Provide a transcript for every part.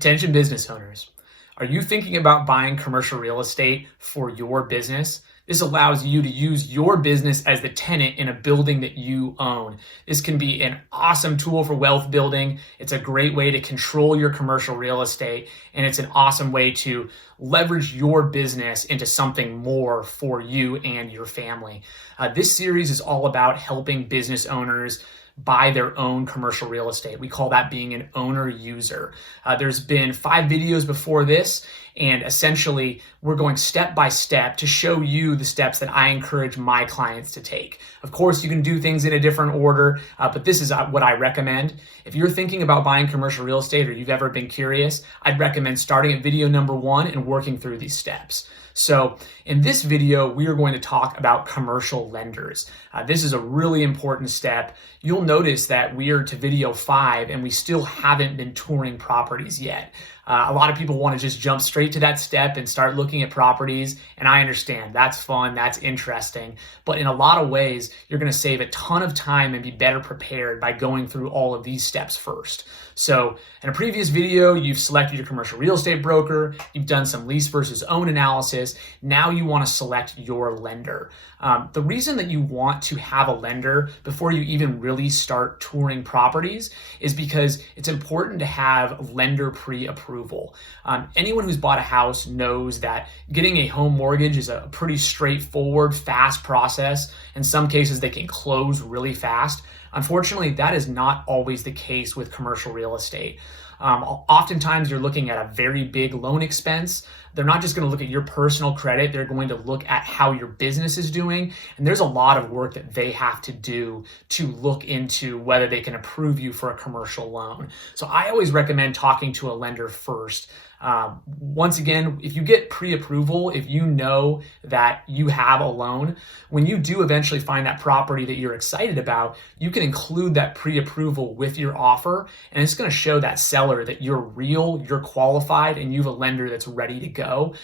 Attention business owners. Are you thinking about buying commercial real estate for your business? This allows you to use your business as the tenant in a building that you own. This can be an awesome tool for wealth building. It's a great way to control your commercial real estate, and it's an awesome way to leverage your business into something more for you and your family. This series is all about helping business owners buy their own commercial real estate. We call that being an owner user. There's been 5 videos before this, and essentially we're going step by step to show you the steps that I encourage my clients to take. Of course, you can do things in a different order, but this is what I recommend. If you're thinking about buying commercial real estate or you've ever been curious, I'd recommend starting at video number 1 and working through these steps. So in this video, we are going to talk about commercial lenders. This is a really important step. You'll notice that we are to video 5 and we still haven't been touring properties yet. A lot of people want to just jump straight to that step and start looking at properties, and I understand that's fun, that's interesting, but in a lot of ways, you're going to save a ton of time and be better prepared by going through all of these steps first. So in a previous video, you've selected your commercial real estate broker, you've done some lease versus own analysis, now you want to select your lender. The reason that you want to have a lender before you even really start touring properties is because it's important to have lender pre-approval. Anyone who's bought a house knows that getting a home mortgage is a pretty straightforward, fast process. In some cases, they can close really fast. Unfortunately, that is not always the case with commercial real estate. Oftentimes, you're looking at a very big loan expense. They're not just going to look at your personal credit, they're going to look at how your business is doing. And there's a lot of work that they have to do to look into whether they can approve you for a commercial loan. So I always recommend talking to a lender first. Once again, if you get pre-approval, if you know that you have a loan, when you do eventually find that property that you're excited about, you can include that pre-approval with your offer, and it's going to show that seller that you're real, you're qualified, and you have a lender that's ready to go.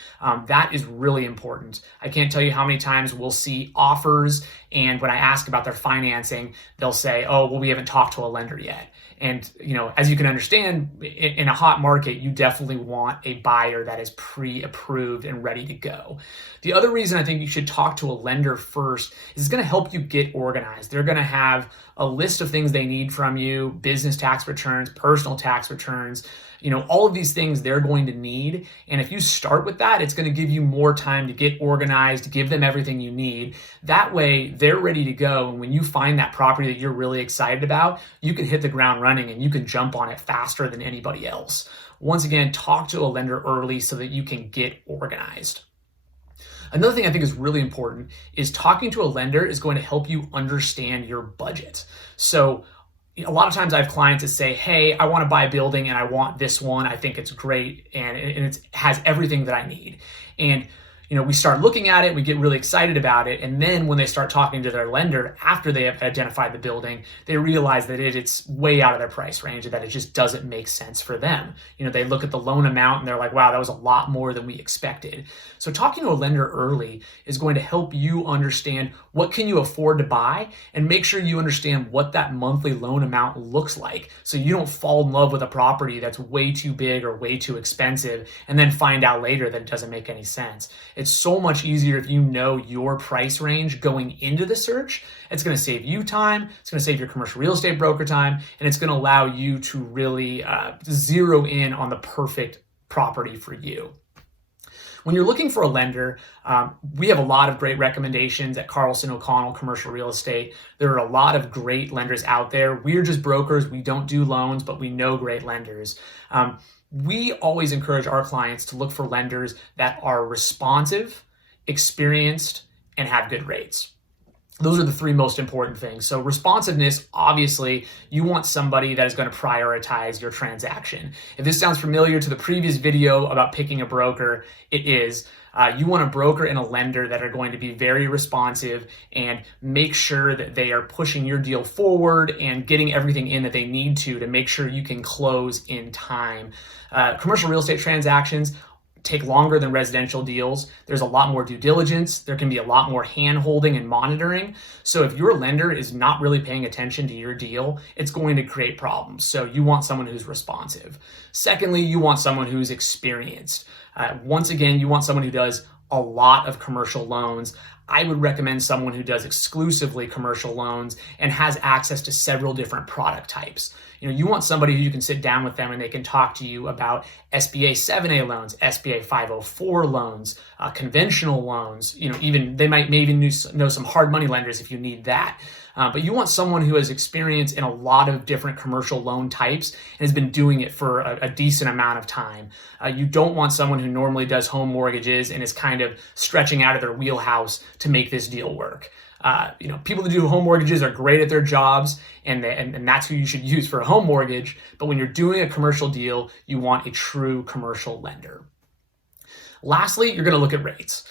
That is really important. I can't tell you how many times we'll see offers, and when I ask about their financing, they'll say, oh, well, we haven't talked to a lender yet. And, as you can understand, in a hot market, you definitely want a buyer that is pre-approved and ready to go. The other reason I think you should talk to a lender first is it's going to help you get organized. They're going to have a list of things they need from you: business tax returns, personal tax returns, all of these things they're going to need. And if you start with that, it's going to give you more time to get organized, give them everything you need. That way they're ready to go. And when you find that property that you're really excited about, you can hit the ground running and you can jump on it faster than anybody else. Once again, talk to a lender early so that you can get organized. Another thing I think is really important is talking to a lender is going to help you understand your budget. So a lot of times I have clients that say, hey, I want to buy a building and I want this one. I think it's great and it has everything that I need. And we start looking at it, we get really excited about it, and then when they start talking to their lender after they have identified the building, they realize that it's way out of their price range and that it just doesn't make sense for them. They look at the loan amount and they're like, wow, that was a lot more than we expected. So talking to a lender early is going to help you understand what can you afford to buy and make sure you understand what that monthly loan amount looks like, so you don't fall in love with a property that's way too big or way too expensive and then find out later that it doesn't make any sense. It's so much easier if you know your price range going into the search. It's going to save you time, it's going to save your commercial real estate broker time, and it's going to allow you to really zero in on the perfect property for you. When you're looking for a lender, we have a lot of great recommendations at Carlsen O'Connell Commercial Real Estate. There are a lot of great lenders out there. We're just brokers. We don't do loans, but we know great lenders. We always encourage our clients to look for lenders that are responsive, experienced, and have good rates. Those are the 3 most important things. So responsiveness, obviously, you want somebody that is going to prioritize your transaction. If this sounds familiar to the previous video about picking a broker, it is. You want a broker and a lender that are going to be very responsive and make sure that they are pushing your deal forward and getting everything in that they need to make sure you can close in time. Commercial real estate transactions take longer than residential deals. There's a lot more due diligence. There can be a lot more hand holding and monitoring. So if your lender is not really paying attention to your deal, it's going to create problems. So you want someone who's responsive. Secondly, you want someone who's experienced. Once again, you want someone who does a lot of commercial loans. I would recommend someone who does exclusively commercial loans and has access to several different product types. You want somebody who you can sit down with them and they can talk to you about SBA 7A loans, SBA 504 loans, conventional loans. Even they might even know some hard money lenders if you need that. But you want someone who has experience in a lot of different commercial loan types and has been doing it for a decent amount of time. You don't want someone who normally does home mortgages and is kind of stretching out of their wheelhouse to make this deal work. People that do home mortgages are great at their jobs, and that's who you should use for a home mortgage. But when you're doing a commercial deal, you want a true commercial lender. Lastly, you're going to look at rates.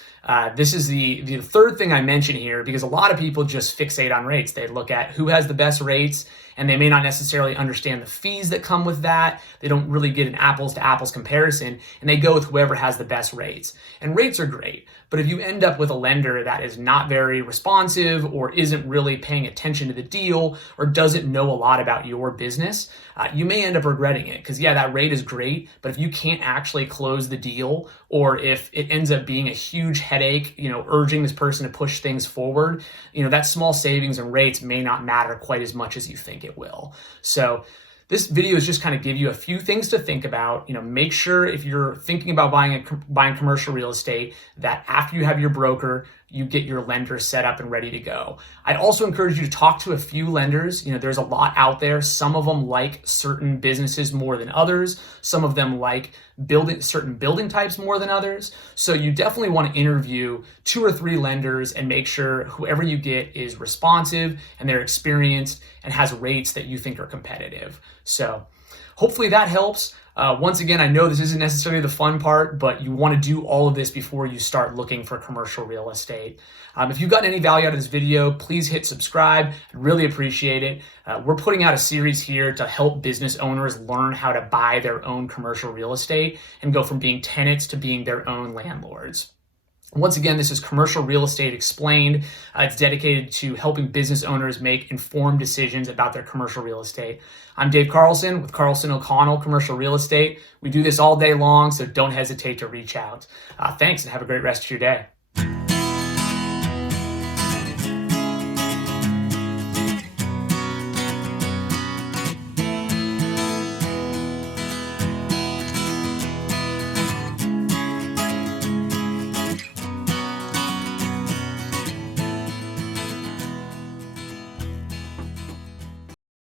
This is the third thing I mention here, because a lot of people just fixate on rates. They look at who has the best rates, and they may not necessarily understand the fees that come with that. They don't really get an apples to apples comparison, and they go with whoever has the best rates. And rates are great, but if you end up with a lender that is not very responsive or isn't really paying attention to the deal or doesn't know a lot about your business, you may end up regretting it, because that rate is great, but if you can't actually close the deal, or if it ends up being a huge headache, urging this person to push things forward, that small savings and rates may not matter quite as much as you think it will. So this video is just kind of give you a few things to think about. Make sure if you're thinking about buying commercial real estate, that after you have your broker, you get your lender set up and ready to go. I'd also encourage you to talk to a few lenders. There's a lot out there. Some of them like certain businesses more than others. Some of them like certain building types more than others. So you definitely want to interview 2 or 3 lenders and make sure whoever you get is responsive and they're experienced and has rates that you think are competitive. So hopefully that helps. Once again, I know this isn't necessarily the fun part, but you want to do all of this before you start looking for commercial real estate. If you've gotten any value out of this video, please hit subscribe. I'd really appreciate it. We're putting out a series here to help business owners learn how to buy their own commercial real estate and go from being tenants to being their own landlords. Once again, this is Commercial Real Estate Explained. It's dedicated to helping business owners make informed decisions about their commercial real estate. I'm Dave Carlsen with Carlsen O'Connell Commercial Real Estate. We do this all day long, so don't hesitate to reach out. Thanks, and have a great rest of your day.